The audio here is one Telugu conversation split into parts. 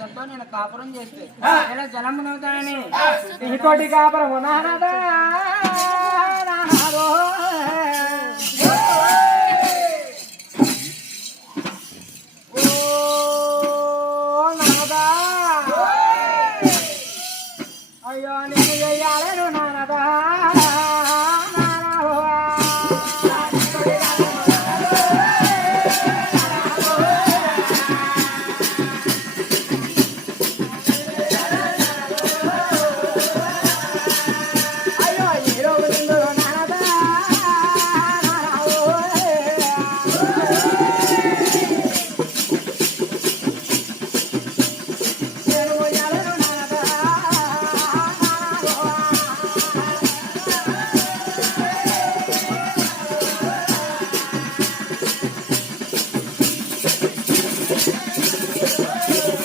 నేను కాపురం చేస్తే. ఇలా జలమునవుతానని నీతోటి కాపురము నానదా నానదో. ఓ నానదా. అయ్యో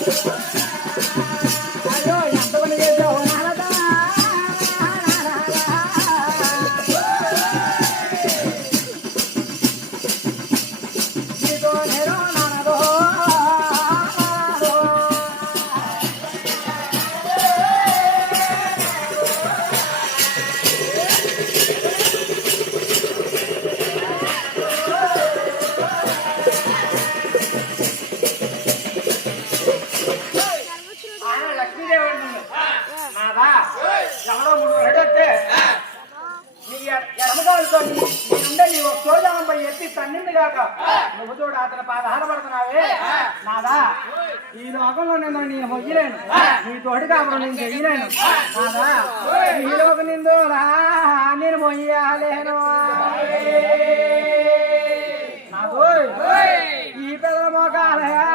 確かに。ఆయన లక్ష్మీదేవి నాదా ఎవరో మూడు రెడొస్తే నీ నీ ఒక ఎత్తి తన్నింది కాక నువ్వు చూడు అతని పాదాల నాదా ఈ లోకంలో నేను నేను మొయ్యలేను నీ తోటి కాపురం నేను చెయ్యలేను నాదా ఈ లోక నిందు నేను మొయ్యాలేను ఈ పెద్ద మోకాలయా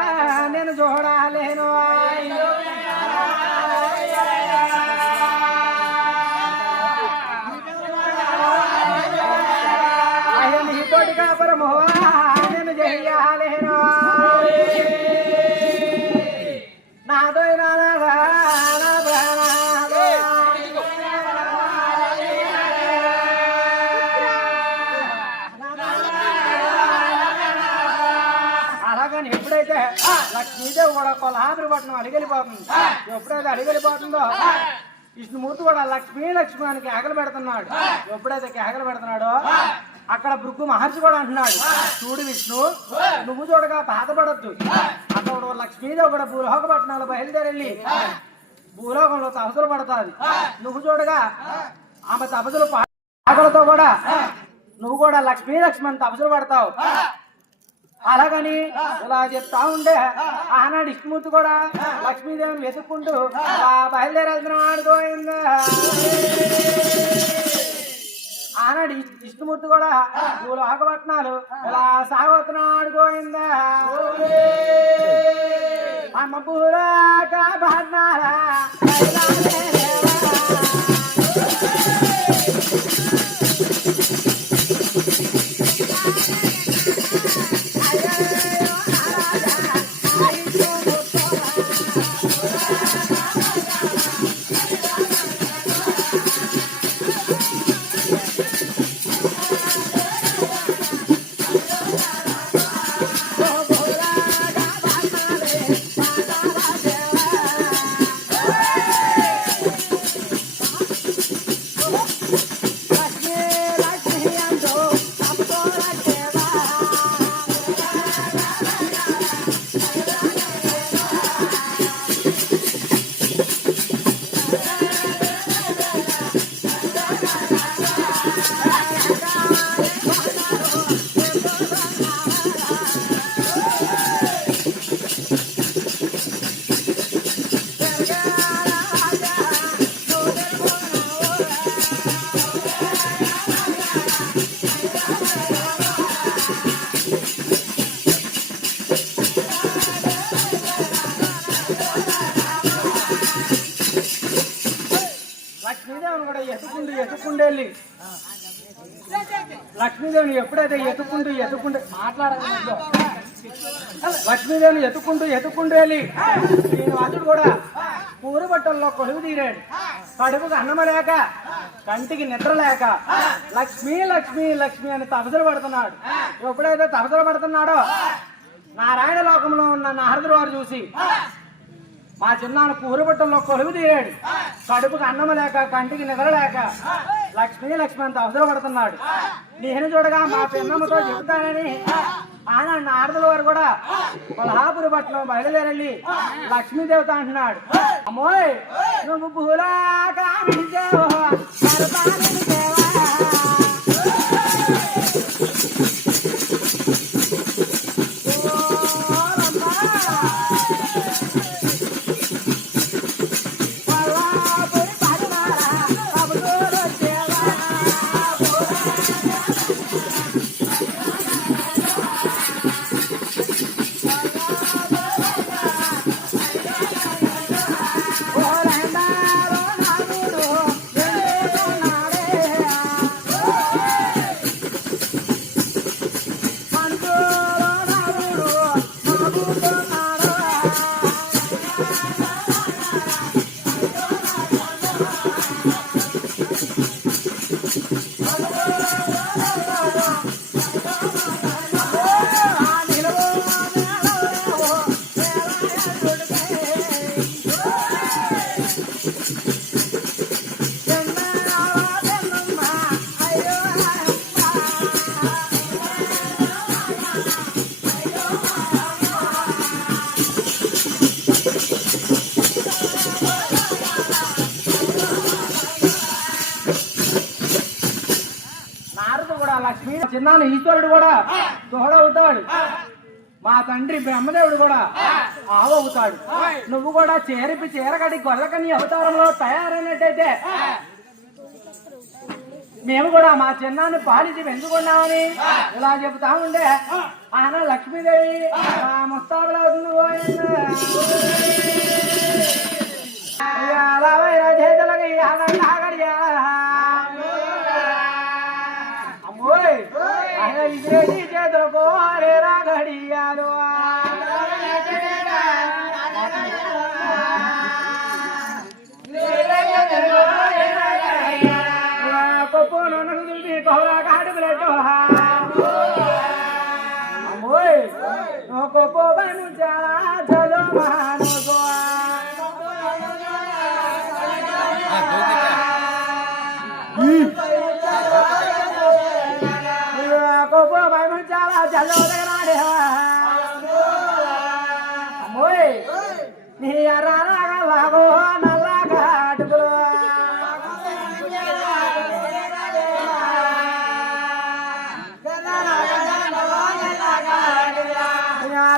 నాతో అలాగని ఎప్పుడైతే లక్ష్మీదేవి కూడా కొల్హాద్రి పట్టణం అడిగెళ్ళిపోతుంది ఎప్పుడైతే అడిగలిపోతుందో విష్ణుమూర్తి కూడా లక్ష్మీ లక్ష్మి అని కేకలు పెడుతున్నాడు ఎప్పుడైతే కేకలు పెడుతున్నాడో అక్కడ భృగు మహర్షి కూడా అంటున్నాడు చూడు విష్ణు నువ్వు చూడగా బాధపడద్దు అక్కడ లక్ష్మీదేవి కూడా భూలోక పట్టణాలు బయలుదేరెళ్ళి భూలోకంలో తపసులు పడతాది నువ్వు చూడగా ఆమె తపసులు పాటలతో కూడా నువ్వు కూడా లక్ష్మీ లక్ష్మి అని తపసులు పడతావు అలాగని ఇలా చెప్తా ఉండే ఆనాడు ఇష్టమూర్తి కూడా లక్ష్మీదేవిని వెతుక్కుంటూ "ఆ. బయలుదేరేస్తున్నాం ఆడుకోయిందా ఆనాడు విష్ణుమూర్తి కూడా నువ్వు లోకపట్నాలు ఇలా సాగుతున్నాం ఆడుకోయిందా అమ్మ పూరాక పట్నాలా లక్ష్మీదేవిని కూడా ఎత్తుకుంటూ ఎత్తుకుంటూ వెళ్ళి. లక్ష్మీదేవిని ఎప్పుడైతే ఎత్తుకుంటూ ఎత్తుకుంటూ మాట్లాడగలదో లక్ష్మీదేవిని ఎత్తుకుంటూ ఎత్తుకుంటూ వెళ్ళి. శ్రీనివాసుడు కూడా కూరు బట్టల్లో కొలువు తీరాడు. కడుపుకు అన్నమలేక కంటికి నిద్ర లేక లక్ష్మీ లక్ష్మీ లక్ష్మి అని తపసలు పడుతున్నాడు. ఎప్పుడైతే తపసలు పడుతున్నాడో నారాయణ లోకంలో ఉన్న నారదుడు వారు చూసి మా చిన్నాను కూరబట్టంలో కొలువు తీరాడు. కడుపుకి అన్నం లేక కంటికి నిద్ర లేక లక్ష్మీ లక్ష్మి అంత అవసరపడుతున్నాడు. నేను చూడగా మా పిన్నమ్మతో చెబుతానని ఆనంద ఆడదల వారు కూడా కొల్హాపురి పట్నం బయలుదేరండి. లక్ష్మీదేవత అంటున్నాడు. అమ్మోయ్ నువ్వు భూలాకామించావో సర్వానికేవా. చిన్నాను ఈశ్వరుడు కూడా తోడవుతాడు. మా తండ్రి బ్రహ్మదేవుడు కూడా ఆవవుతాడు. నువ్వు కూడా చేరిపి చీరగడి గొల్లకని అవతారంలో తయారైనట్టయితే మేము కూడా మా చిన్నాన్ని పాలించి పెంచుకున్నామని ఇలా చెబుతా ఉండే. ఆయన లక్ష్మీదేవి ఆ. నీ ఎర్రగా బాగో నల్లగా అటుకులు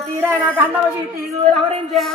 తీరైన కన్నవ చీటీ దూరం రించా